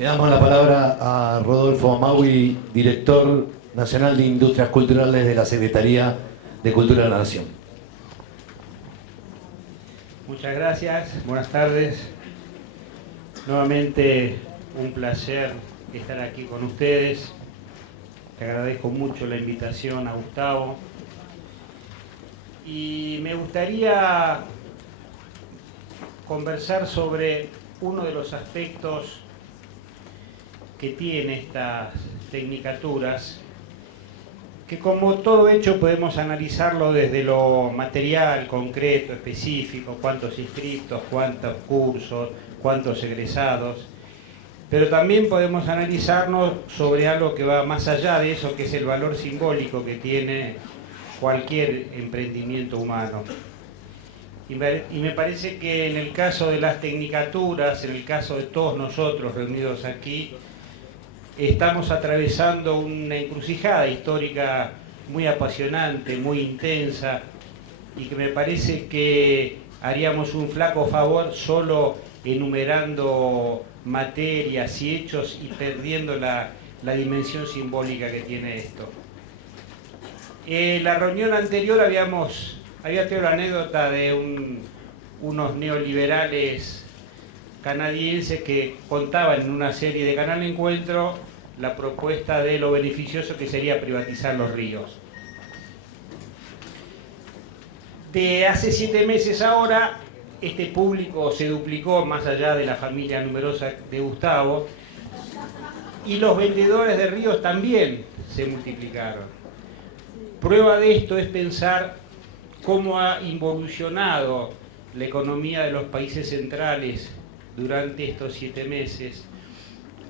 Le damos la palabra a Rodolfo Amaui, director nacional de Industrias Culturales de la Secretaría de Cultura de la Nación. Muchas gracias, buenas tardes. Nuevamente un placer estar aquí con ustedes. Te agradezco mucho la invitación a Gustavo. Y me gustaría conversar sobre uno de los aspectos que tiene estas tecnicaturas, que como todo hecho podemos analizarlo desde lo material, concreto, específico, cuántos inscriptos, cuántos cursos, cuántos egresados, pero también podemos analizarnos sobre algo que va más allá de eso, que es el valor simbólico que tiene cualquier emprendimiento humano. Y me parece que en el caso de las tecnicaturas, en el caso de todos nosotros reunidos aquí, estamos atravesando una encrucijada histórica muy apasionante, muy intensa, y que me parece que haríamos un flaco favor solo enumerando materias y hechos y perdiendo la dimensión simbólica que tiene esto. En la reunión anterior había tenido la anécdota de unos neoliberales canadienses que contaban en una serie de Canal Encuentro la propuesta de lo beneficioso que sería privatizar los ríos. De hace 7 meses ahora, este público se duplicó más allá de la familia numerosa de Gustavo, y los vendedores de ríos también se multiplicaron. Prueba de esto es pensar cómo ha involucionado la economía de los países centrales durante estos 7 meses,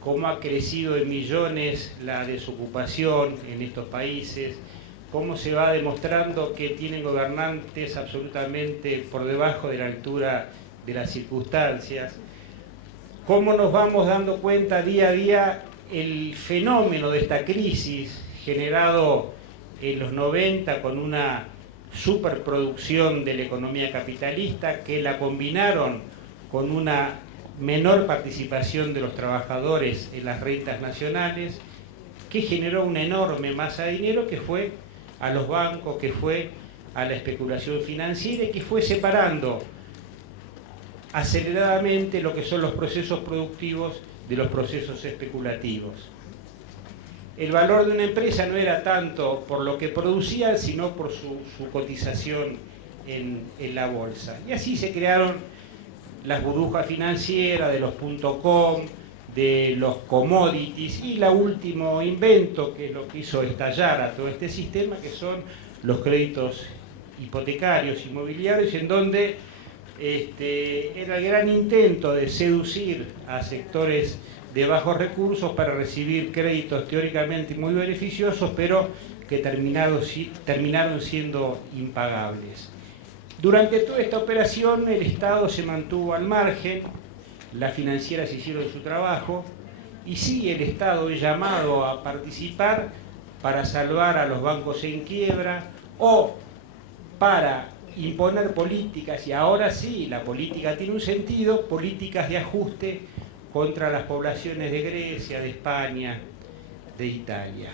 cómo ha crecido en millones la desocupación en estos países, cómo se va demostrando que tienen gobernantes absolutamente por debajo de la altura de las circunstancias, cómo nos vamos dando cuenta día a día el fenómeno de esta crisis generado en los 90 con una superproducción de la economía capitalista que la combinaron con una menor participación de los trabajadores en las rentas nacionales, que generó una enorme masa de dinero que fue a los bancos, que fue a la especulación financiera y que fue separando aceleradamente lo que son los procesos productivos de los procesos especulativos. El valor de una empresa no era tanto por lo que producía, sino por su cotización en la bolsa. Y así se crearon las burbujas financieras, de los .com, de los commodities, y el último invento, que es lo que hizo estallar a todo este sistema, que son los créditos hipotecarios, inmobiliarios, en donde era el gran intento de seducir a sectores de bajos recursos para recibir créditos teóricamente muy beneficiosos, pero que terminaron siendo impagables. Durante toda esta operación el Estado se mantuvo al margen, las financieras hicieron su trabajo, y sí, el Estado es llamado a participar para salvar a los bancos en quiebra o para imponer políticas, y ahora sí, la política tiene un sentido, políticas de ajuste contra las poblaciones de Grecia, de España, de Italia.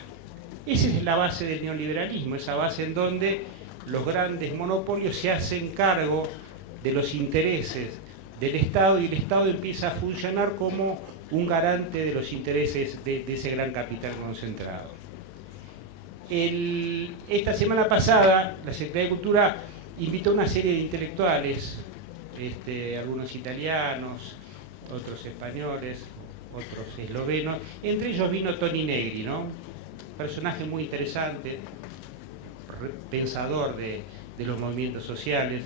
Esa es la base del neoliberalismo, esa base en donde los grandes monopolios se hacen cargo de los intereses del Estado, y el Estado empieza a funcionar como un garante de los intereses de ese gran capital concentrado. Esta semana pasada, la Secretaría de Cultura invitó a una serie de intelectuales, algunos italianos, otros españoles, otros eslovenos. Entre ellos vino Toni Negri, ¿no? Personaje muy interesante, pensador de los movimientos sociales,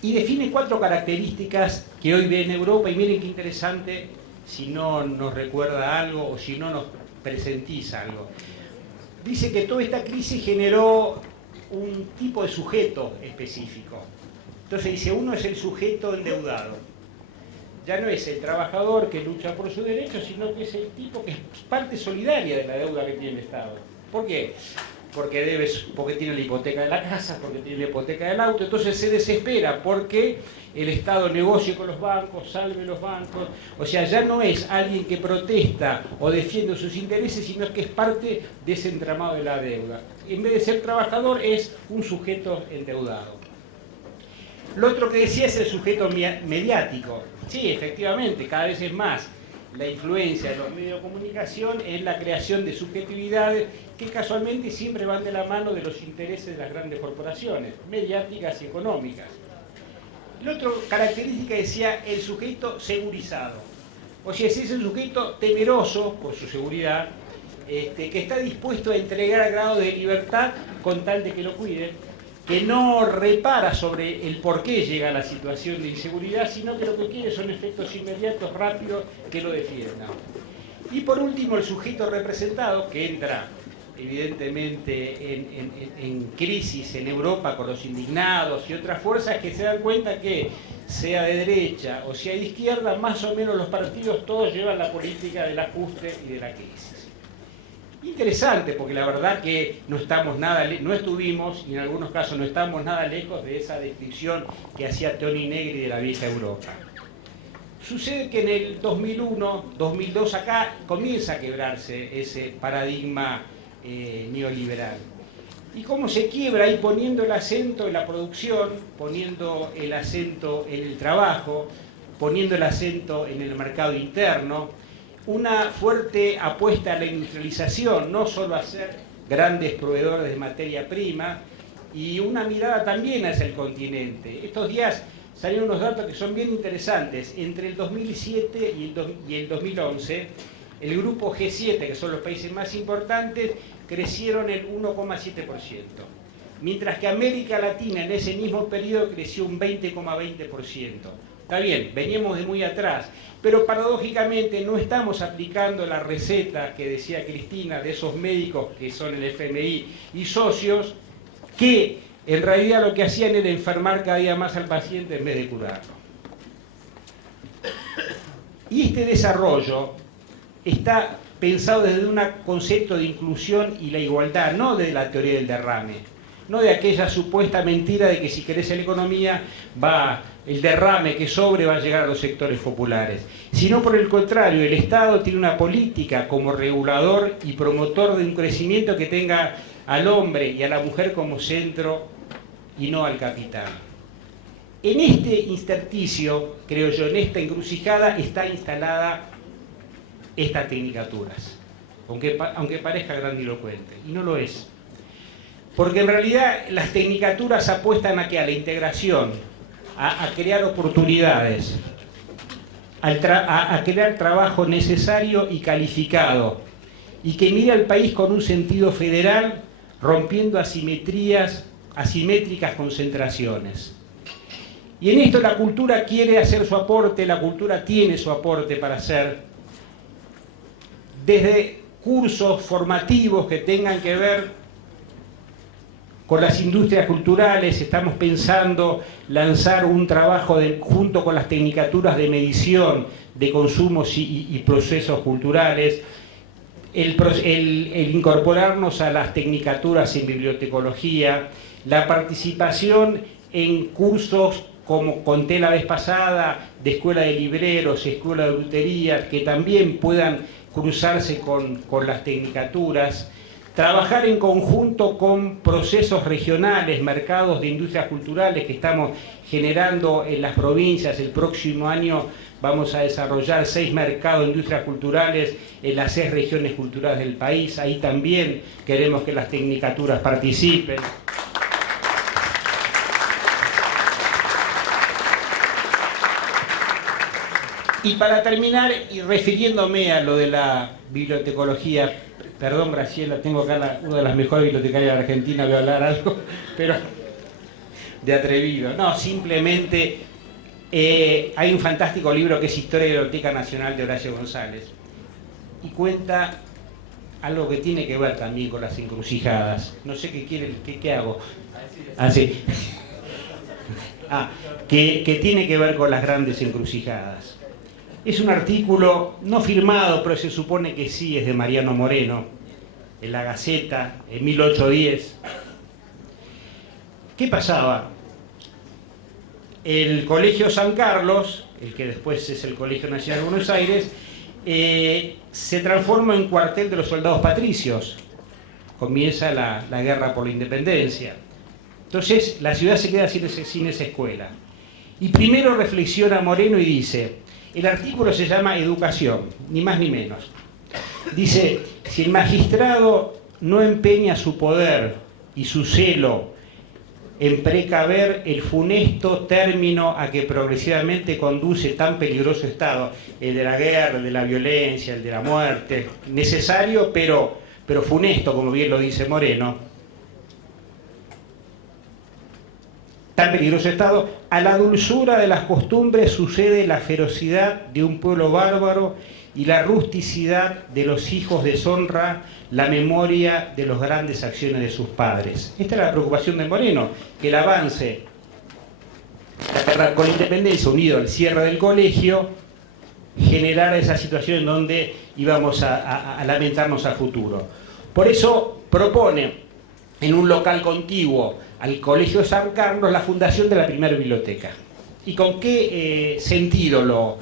y define 4 características que hoy ve en Europa, y miren qué interesante si no nos recuerda algo o si no nos presentiza algo. Dice que toda esta crisis generó un tipo de sujeto específico. Entonces dice, uno es el sujeto endeudado. Ya no es el trabajador que lucha por sus derechos, sino que es el tipo que es parte solidaria de la deuda que tiene el Estado. ¿Por qué? porque tiene la hipoteca de la casa, porque tiene la hipoteca del auto, entonces se desespera porque el Estado negocie con los bancos, salve los bancos, o sea, ya no es alguien que protesta o defiende sus intereses, sino que es parte de ese entramado de la deuda. En vez de ser trabajador, es un sujeto endeudado. Lo otro que decía es el sujeto mediático. Sí, efectivamente, cada vez es más la influencia de los medios de comunicación en la creación de subjetividades que casualmente siempre van de la mano de los intereses de las grandes corporaciones, mediáticas y económicas. La otra característica decía el sujeto segurizado. O sea, es ese sujeto temeroso por su seguridad, que está dispuesto a entregar grado de libertad con tal de que lo cuiden, que no repara sobre el por qué llega a la situación de inseguridad, sino que lo que quiere son efectos inmediatos, rápidos, que lo defiendan. Y por último, el sujeto representado, que entra evidentemente en crisis en Europa con los indignados y otras fuerzas que se dan cuenta que, sea de derecha o sea de izquierda, más o menos los partidos todos llevan la política del ajuste y de la crisis. Interesante, porque la verdad que no estuvimos, y en algunos casos no estamos nada lejos de esa descripción que hacía Tony Negri de la vieja Europa. Sucede que en el 2001, 2002, acá comienza a quebrarse ese paradigma neoliberal. ¿Y cómo se quiebra? Ahí poniendo el acento en la producción, poniendo el acento en el trabajo, poniendo el acento en el mercado interno, una fuerte apuesta a la industrialización, no solo a ser grandes proveedores de materia prima, y una mirada también hacia el continente. Estos días salieron unos datos que son bien interesantes. Entre el 2007 y el 2011, el grupo G7, que son los países más importantes, crecieron el 1,7%, mientras que América Latina en ese mismo periodo creció un 20,20%. Está bien, veníamos de muy atrás, pero paradójicamente no estamos aplicando la receta que decía Cristina de esos médicos que son el FMI y socios, que en realidad lo que hacían era enfermar cada día más al paciente en vez de curarlo. Y este desarrollo está pensado desde un concepto de inclusión y la igualdad, no de la teoría del derrame, no de aquella supuesta mentira de que si crece la economía, el derrame que sobre va a llegar a los sectores populares, sino por el contrario, el Estado tiene una política como regulador y promotor de un crecimiento que tenga al hombre y a la mujer como centro y no al capital. En este intersticio, creo yo, en esta encrucijada está instalada estas tecnicaturas, aunque parezca grandilocuente, y no lo es. Porque en realidad las tecnicaturas apuestan a la integración, a crear oportunidades, a crear trabajo necesario y calificado, y que mire al país con un sentido federal, rompiendo asimétricas concentraciones. Y en esto la cultura quiere hacer su aporte, la cultura tiene su aporte para hacer, desde cursos formativos que tengan que ver con las industrias culturales. Estamos pensando lanzar un trabajo junto con las tecnicaturas de medición de consumos y procesos culturales, el incorporarnos a las tecnicaturas en bibliotecología, la participación en cursos como conté la vez pasada, de escuela de libreros, escuela de brutería, que también puedan cruzarse con las tecnicaturas, trabajar en conjunto con procesos regionales, mercados de industrias culturales que estamos generando en las provincias. El próximo año vamos a desarrollar 6 mercados de industrias culturales en las 6 regiones culturales del país. Ahí también queremos que las tecnicaturas participen. Y para terminar, y refiriéndome a lo de la bibliotecología, perdón Graciela, tengo acá una de las mejores bibliotecarias de Argentina, voy a hablar algo, pero de atrevido. No, simplemente hay un fantástico libro que es Historia de la Biblioteca Nacional de Horacio González, y cuenta algo que tiene que ver también con las encrucijadas. No sé qué hago. Así. Que tiene que ver con las grandes encrucijadas. Es un artículo no firmado, pero se supone que sí, es de Mariano Moreno, en la Gaceta, en 1810. ¿Qué pasaba? El Colegio San Carlos, el que después es el Colegio Nacional de Buenos Aires, se transforma en cuartel de los soldados patricios. Comienza la guerra por la independencia. Entonces la ciudad se queda sin esa escuela. Y primero reflexiona Moreno y dice, el artículo se llama Educación, ni más ni menos. Dice, si el magistrado no empeña su poder y su celo en precaver el funesto término a que progresivamente conduce tan peligroso estado, el de la guerra, el de la violencia, el de la muerte, necesario pero funesto, como bien lo dice Moreno, tan peligroso estado, a la dulzura de las costumbres sucede la ferocidad de un pueblo bárbaro y la rusticidad de los hijos deshonra la memoria de las grandes acciones de sus padres. Esta era la preocupación de Moreno, que el avance con la independencia unido al cierre del colegio generara esa situación en donde íbamos a lamentarnos a futuro. Por eso propone en un local contiguo al Colegio de San Carlos la fundación de la primera biblioteca. ¿Y con qué sentido lo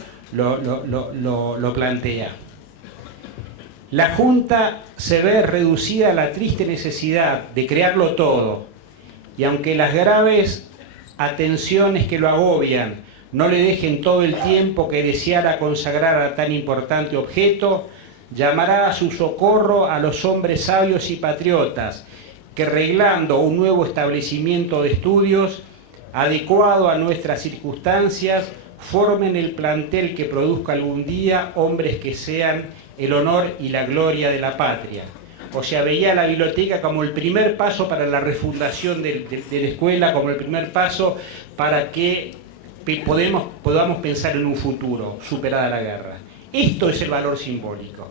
plantea? La Junta se ve reducida a la triste necesidad de crearlo todo, y aunque las graves atenciones que lo agobian no le dejen todo el tiempo que deseara consagrar a tan importante objeto, llamará a su socorro a los hombres sabios y patriotas que, reglando un nuevo establecimiento de estudios adecuado a nuestras circunstancias, formen el plantel que produzca algún día hombres que sean el honor y la gloria de la patria. O sea, veía la biblioteca como el primer paso para la refundación de la escuela, como el primer paso para que podamos pensar en un futuro, superada la guerra. Esto es el valor simbólico.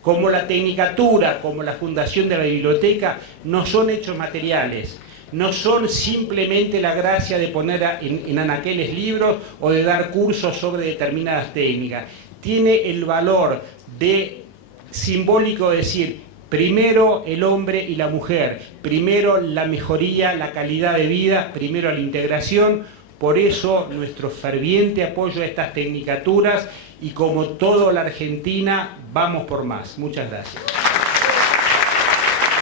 Como la tecnicatura, como la fundación de la biblioteca, no son hechos materiales, no son simplemente la gracia de poner en anaqueles libros o de dar cursos sobre determinadas técnicas. Tiene el valor simbólico de decir, primero el hombre y la mujer, primero la mejoría, la calidad de vida, primero la integración. Por eso nuestro ferviente apoyo a estas tecnicaturas y como toda la Argentina, vamos por más. Muchas gracias.